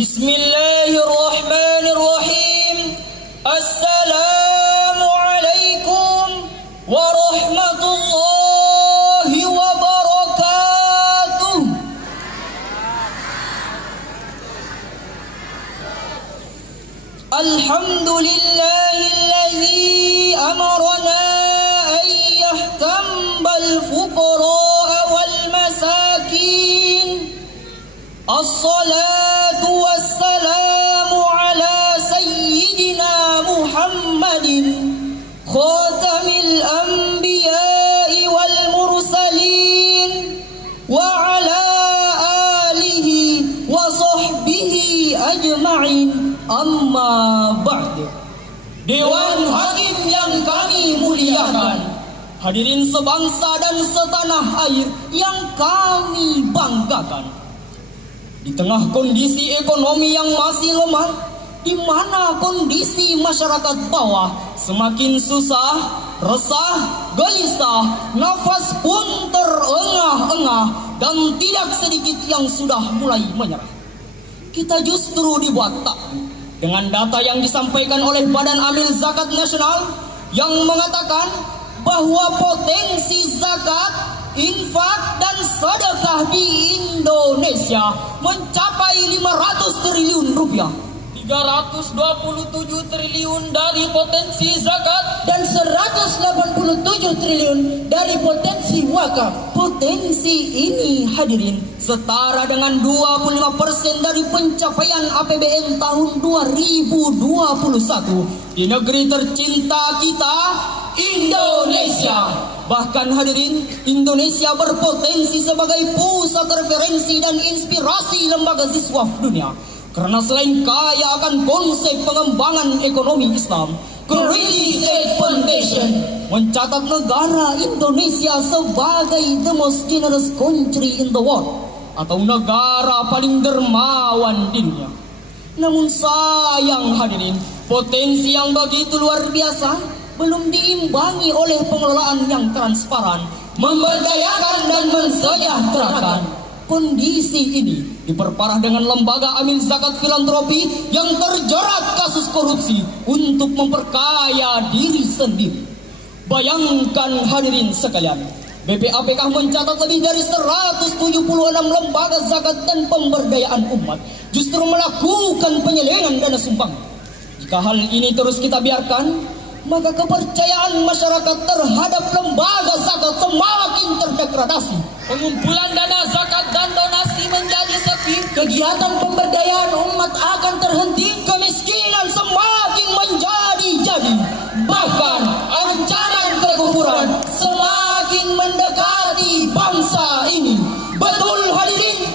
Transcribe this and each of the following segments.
Bismillahirrahmanirrahim. Assalamualaikum warahmatullahi wabarakatuh. Alhamdulillahilladzi amarna an yahtambal fuqara wal masakin. As-salatu wassalamu ala sayyidina Muhammadin khatamil anbiya'i wal mursalin wa ala alihi wa sahbihi ajma'in, amma ba'du. Dewan Hakim yang kami muliakan, hadirin sebangsa dan setanah air yang kami banggakan. Di tengah kondisi ekonomi yang masih lemah, di mana kondisi masyarakat bawah semakin susah, resah, gelisah, nafas pun terengah-engah, dan tidak sedikit yang sudah mulai menyerah, kita justru dibuat takjub dengan data yang disampaikan oleh Badan Amil Zakat Nasional yang mengatakan bahwa potensi zakat, infak dan sedekah di Indonesia mencapai 500 triliun rupiah. 327 triliun dari potensi zakat dan 187 triliun dari potensi wakaf. Potensi ini, hadirin, setara dengan 25% dari pencapaian APBN tahun 2021 di negeri tercinta kita, Indonesia. Bahkan hadirin, Indonesia berpotensi sebagai pusat referensi dan inspirasi lembaga siswa dunia. Karena selain kaya akan konsep pengembangan ekonomi Islam, Qurilly State Foundation mencatat negara Indonesia sebagai the most generous country in the world, atau negara paling dermawan di dunia. Namun sayang hadirin, potensi yang begitu luar biasa belum diimbangi oleh pengelolaan yang transparan, memberdayakan dan mensejahterakan. Kondisi ini diperparah dengan lembaga Amil Zakat Filantropi yang terjerat kasus korupsi untuk memperkaya diri sendiri. Bayangkan hadirin sekalian, BPAPK mencatat lebih dari 176 lembaga zakat dan pemberdayaan umat justru melakukan penyelewengan dana sumbang. Jika hal ini terus kita biarkan, maka kepercayaan masyarakat terhadap lembaga zakat semakin terdegradasi. Pengumpulan dana zakat dan donasi menjadi sepi, kegiatan pemberdayaan umat akan terhenti, kemiskinan semakin menjadi-jadi, bahkan ancaman kekufuran semakin mendekati bangsa ini. Betul hadirin?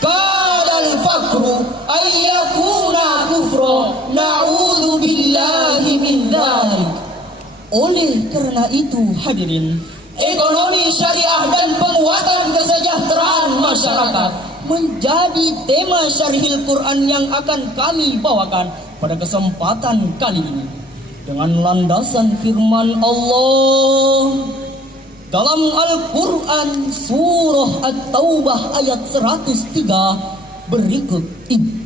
Kadal fakru ayyakuna kufro, na'udzu billahi min dzalik. Oleh karena itu hadirin, ekonomi syariah dan penguatan kesejahteraan masyarakat menjadi tema Syarhil Quran yang akan kami bawakan pada kesempatan kali ini. Dengan landasan firman Allah dalam Al-Quran surah At-Taubah ayat 103 berikut ini.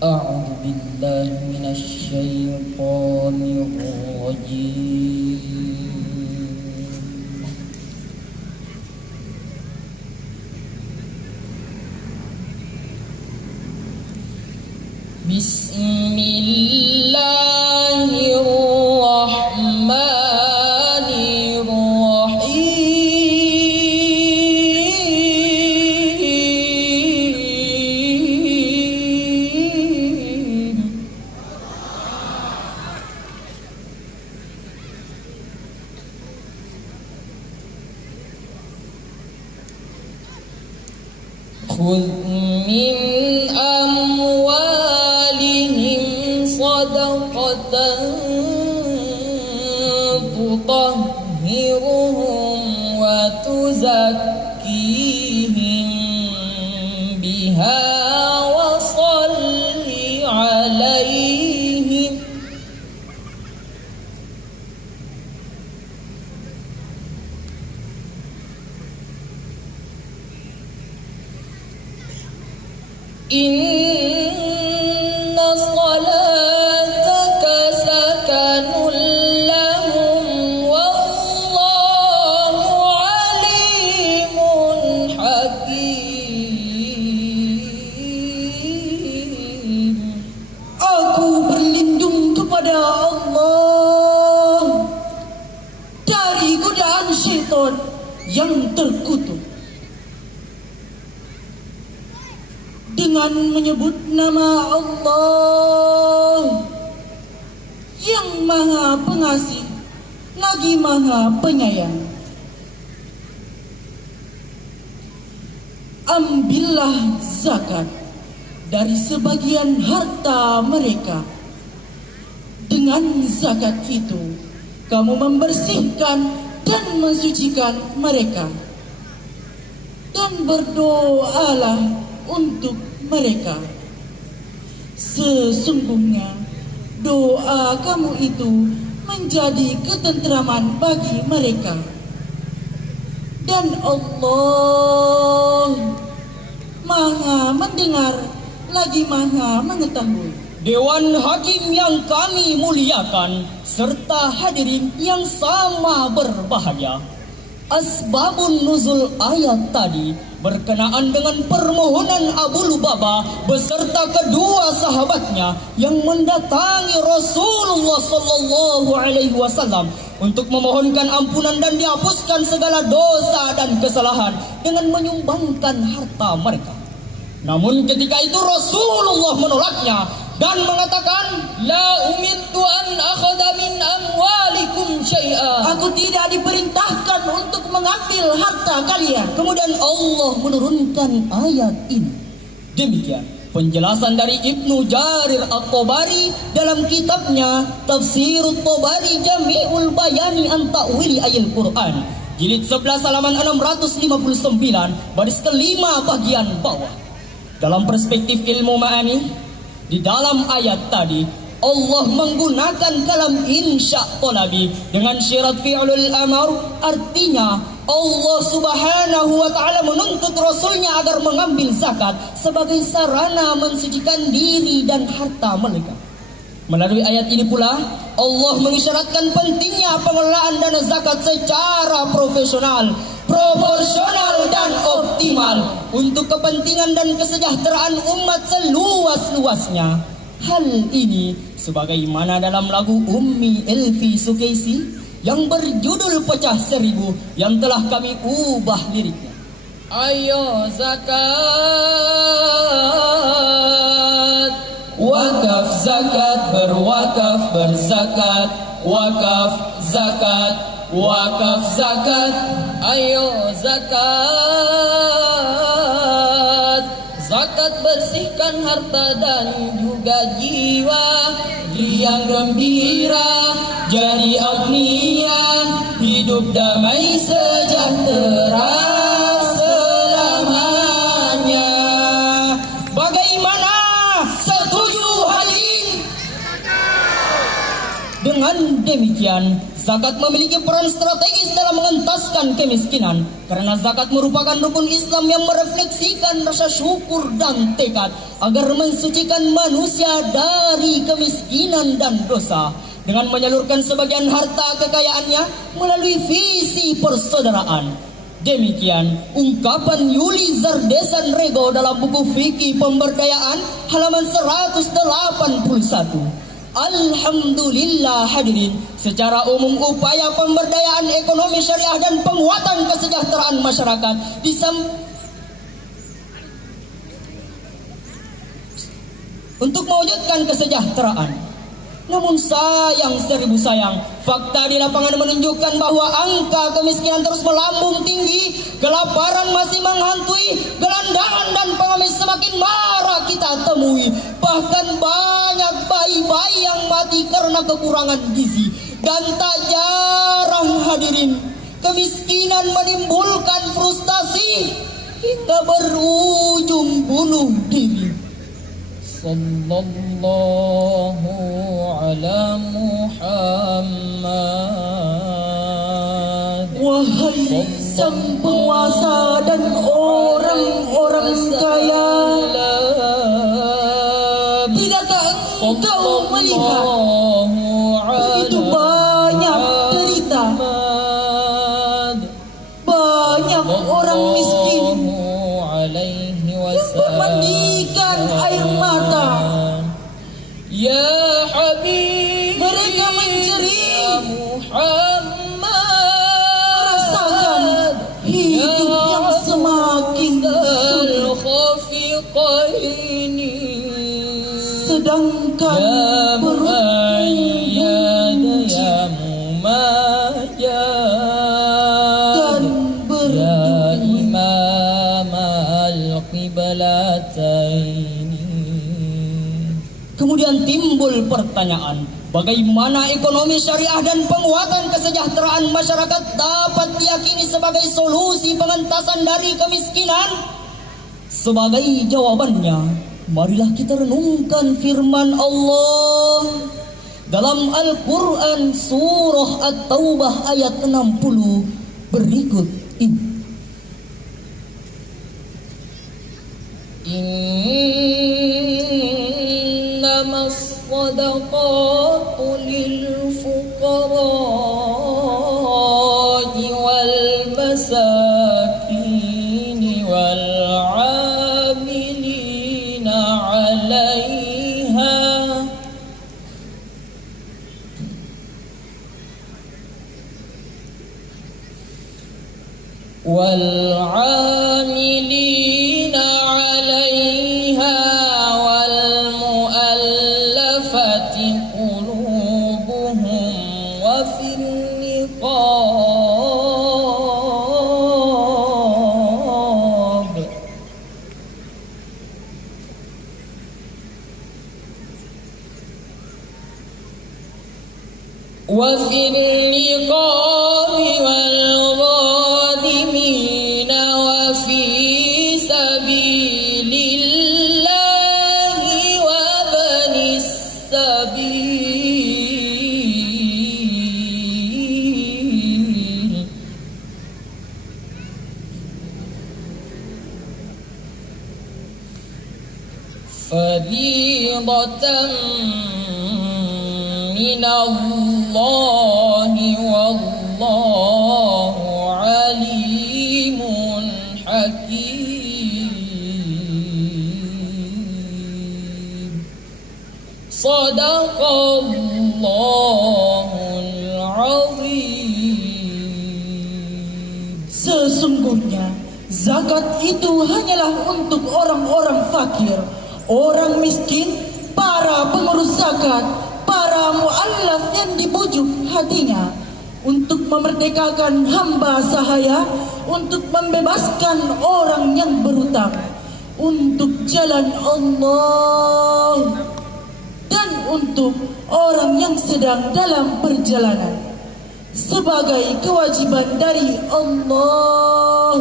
A'udzu billahi minasy syaithanir rajim. Bismillahirrahmanirrahim. Khudh min amwalihim sadaqatan tutahhiruhum wa tuzakkihim biha wa salli alaihim. Inna salataka sakanun lahum wallahu alimun hakim. Aku berlindung kepada Allah dari godaan syaitan yang terkutuk. Dengan menyebut nama Allah yang Maha Pengasih lagi Maha Penyayang. Ambillah zakat dari sebagian harta mereka. Dengan zakat itu kamu membersihkan dan mensucikan mereka. Dan berdoalah untuk mereka. Sesungguhnya doa kamu itu menjadi ketentraman bagi mereka. Dan Allah Maha mendengar lagi Maha mengetahui. Dewan Hakim yang kami muliakan serta hadirin yang sama berbahagia. Asbabun nuzul ayat tadi berkenaan dengan permohonan Abu Lubabah beserta kedua sahabatnya yang mendatangi Rasulullah sallallahu alaihi wasallam untuk memohonkan ampunan dan dihapuskan segala dosa dan kesalahan dengan menyumbangkan harta mereka. Namun ketika itu Rasulullah menolaknya dan mengatakan, La umirtu an akhadha min amwalikum syai'a. Aku tidak diperintahkan untuk mengambil harta kalian. Kemudian Allah menurunkan ayat ini. Demikian penjelasan dari Ibnu Jarir At-Tabari dalam kitabnya Tafsirut Tabari Jami'ul Bayani an Ta'wili Ayil Quran, jilid 11 halaman 659, baris kelima bagian bawah. Dalam perspektif ilmu ma'ani, di dalam ayat tadi Allah menggunakan kalam insya talabi dengan syarat fi'lul amar, artinya Allah subhanahu wa ta'ala menuntut Rasulnya agar mengambil zakat sebagai sarana mensucikan diri dan harta mereka. Melalui ayat ini pula Allah mengisyaratkan pentingnya pengelolaan dana zakat secara profesional, proporsional dan optimal untuk kepentingan dan kesejahteraan umat seluas-luasnya. Hal ini sebagaimana dalam lagu Ummi Elvi Sukaisi yang berjudul Pecah Seribu yang telah kami ubah liriknya. Ayo zakat, Wakaf zakat, berwakaf berzakat, wakaf zakat, wakaf zakat. ayo zakat. Zakat bersihkan harta dan juga jiwa. Riang gembira, jadi agnia, hidup damai sejahtera selamanya. Bagaimana? Setuju hadirin? Dengan demikian, zakat memiliki peran strategis dalam mengentaskan kemiskinan, karena zakat merupakan rukun Islam yang merefleksikan rasa syukur dan tekad agar mensucikan manusia dari kemiskinan dan dosa dengan menyalurkan sebagian harta kekayaannya melalui visi persaudaraan. Demikian ungkapan Yuli Zardesan Rego dalam buku Fikih Pemberdayaan halaman 181. Alhamdulillah hadirin, secara umum upaya pemberdayaan ekonomi syariah dan penguatan kesejahteraan masyarakat untuk mewujudkan kesejahteraan. Namun sayang seribu sayang, fakta di lapangan menunjukkan bahwa angka kemiskinan terus melambung tinggi, kelaparan masih menghantui, gelandangan dan pengemis semakin marak kita temui. Bahkan banyak bayi-bayi yang mati karena kekurangan gizi. Dan tak jarang hadirin, kemiskinan menimbulkan frustasi hingga berujung bunuh diri. Sallallahu ala Muhammad. Wahai sang penguasa dan orang-orang kaya, lihat begitu banyak derita, banyak orang miskin yang memandikan air mata. Ya Habib, Mereka menjerit, Ya Muhammad, merasakan hidup yang semakin sulit. Khafiqaini, Sedangkan Ya Muayyad, Ya dan Mumayyad, Ya berdoa. Imam al-Qiblataini. Kemudian timbul pertanyaan, bagaimana ekonomi syariah dan penguatan kesejahteraan masyarakat dapat diyakini sebagai solusi pengentasan dari kemiskinan? Sebagai jawabannya, marilah kita renungkan firman Allah dalam Al-Quran surah At-Taubah ayat 60 berikut ini. Innamas sadaqatu lil fuqara'i wal masakin wal 'amilina 'alayha wal 'amilina 'alayha wal mu'allafati qulubuhum wa fil niqab وفي الرقاب والغارمين وفي سبيل الله وابن السبيل فريضة من الله والله عليم حكيم صدق الله العظيم. Sesungguhnya zakat itu hanyalah untuk orang-orang fakir, orang miskin, para pengurus zakat, para mu'allaf yang dibujuk hatinya, untuk memerdekakan hamba sahaya, untuk membebaskan orang yang berutang, untuk jalan Allah, dan untuk orang yang sedang dalam perjalanan, sebagai kewajiban dari Allah.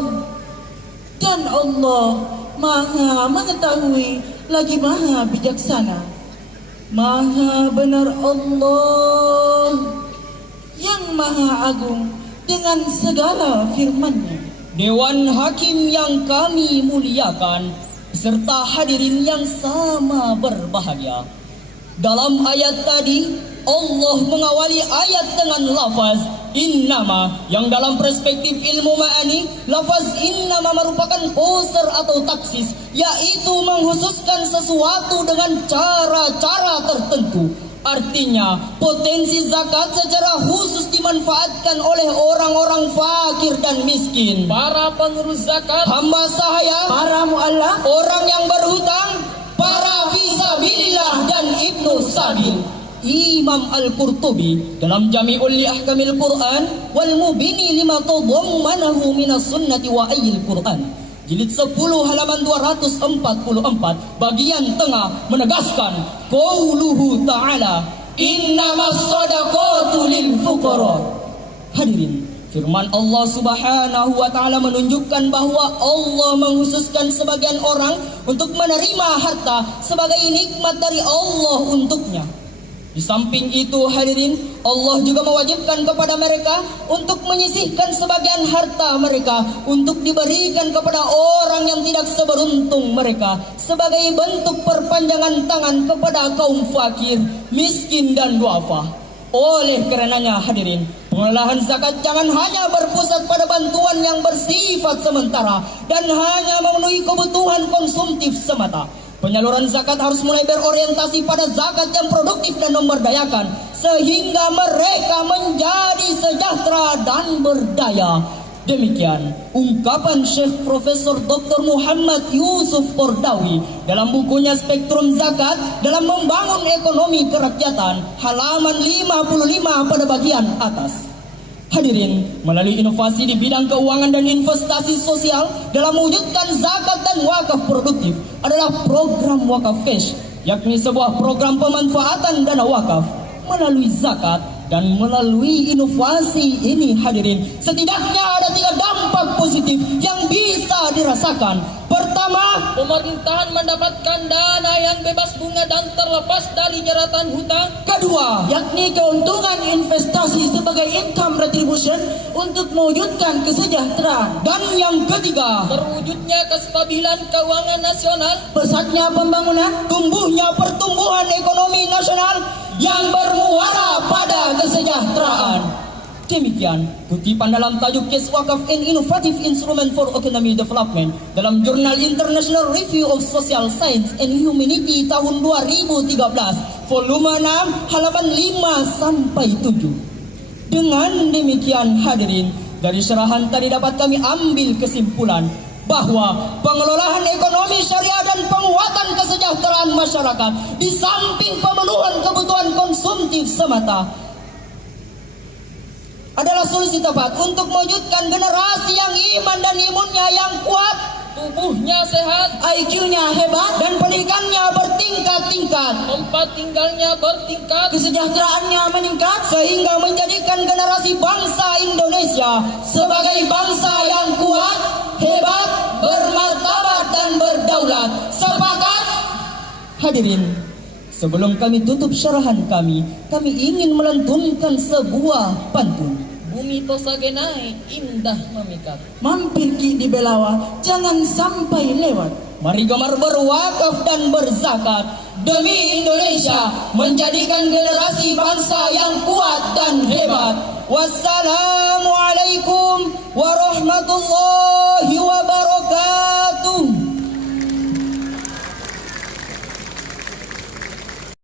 Dan Allah Maha mengetahui lagi Maha bijaksana. Maha benar Allah yang Maha Agung dengan segala firman-Nya. Dewan Hakim yang kami muliakan, serta hadirin yang sama berbahagia. Dalam ayat tadi, Allah mengawali ayat dengan lafaz innama, yang dalam perspektif ilmu ma'ani, lafaz innama merupakan poster atau taksis, yaitu menghususkan sesuatu dengan cara-cara tertentu. Artinya, potensi zakat secara khusus dimanfaatkan oleh orang-orang fakir dan miskin, Para pengurus zakat, hamba sahaya, para mu'allaf, orang yang berhutang, para fisabilillah dan ibnu sabil. Imam Al-Qurtubi dalam Jami'ul li Ahkamil Quran wal Mubini lima tadammanahu minas sunnati wa ayyil Quran, jilid 10 halaman 244 bagian tengah menegaskan qauluhu ta'ala innamas shadaqatu lil fuqara. Hadirin, firman Allah Subhanahu wa taala menunjukkan bahwa Allah menghususkan sebagian orang untuk menerima harta sebagai nikmat dari Allah untuknya. Di samping itu hadirin, Allah juga mewajibkan kepada mereka untuk menyisihkan sebagian harta mereka untuk diberikan kepada orang yang tidak seberuntung mereka sebagai bentuk perpanjangan tangan kepada kaum fakir, miskin dan duafa. Oleh karenanya hadirin, pengelolaan zakat jangan hanya berpusat pada bantuan yang bersifat sementara dan hanya memenuhi kebutuhan konsumtif semata. Penyaluran zakat harus mulai berorientasi pada zakat yang produktif dan memberdayakan sehingga mereka menjadi sejahtera dan berdaya. Demikian ungkapan Syekh Profesor Dr. Muhammad Yusuf Kordawi dalam bukunya Spektrum Zakat dalam Membangun Ekonomi Kerakyatan halaman 55 pada bagian atas. Hadirin, melalui inovasi di bidang keuangan dan investasi sosial dalam mewujudkan zakat dan wakaf produktif adalah program Wakaf Cash, yakni sebuah program pemanfaatan dana wakaf melalui zakat. Dan melalui inovasi ini hadirin, setidaknya ada 3 dampak positif yang bisa dirasakan. Pertama, Pemerintahan mendapatkan dana yang bebas bunga dan terlepas dari jeratan hutang. kedua, yakni keuntungan investasi sebagai income retribution untuk mewujudkan kesejahteraan. dan yang ketiga, Terwujudnya kestabilan keuangan nasional. Pesatnya pembangunan, tumbuhnya pertumbuhan ekonomi nasional yang bermuara pada kesejahteraan. Demikian kutipan dalam tajuk Case Wakaf and Innovative Instrument for Economic Development dalam Jurnal International Review of Social Science and Humanity tahun 2013, volume 6, halaman 5 sampai 7. Dengan demikian hadirin, dari syarahan tadi dapat kami ambil kesimpulan bahwa pengelolaan ekonomi syariah dan penguatan kesejahteraan masyarakat di samping pemenuhan kebutuhan konsumtif semata adalah solusi tepat untuk mewujudkan generasi yang iman dan imunnya yang kuat, Tubuhnya sehat. IQ-nya hebat, dan pendidikannya bertingkat-tingkat, Tempat tinggalnya bertingkat. kesejahteraannya meningkat, sehingga menjadikan generasi bangsa Indonesia sebagai bangsa yang kuat, hebat, bermartabat dan berdaulat. Sepakat? Hadirin, sebelum kami tutup syarahan kami ingin melantunkan sebuah pantun. Bumi tosagenai indah memikat. mampir ki di Belawa, jangan sampai lewat. Mari gemar berwakaf dan berzakat demi Indonesia, menjadikan generasi bangsa yang kuat dan hebat. Wassalamualaikum warahmatullahi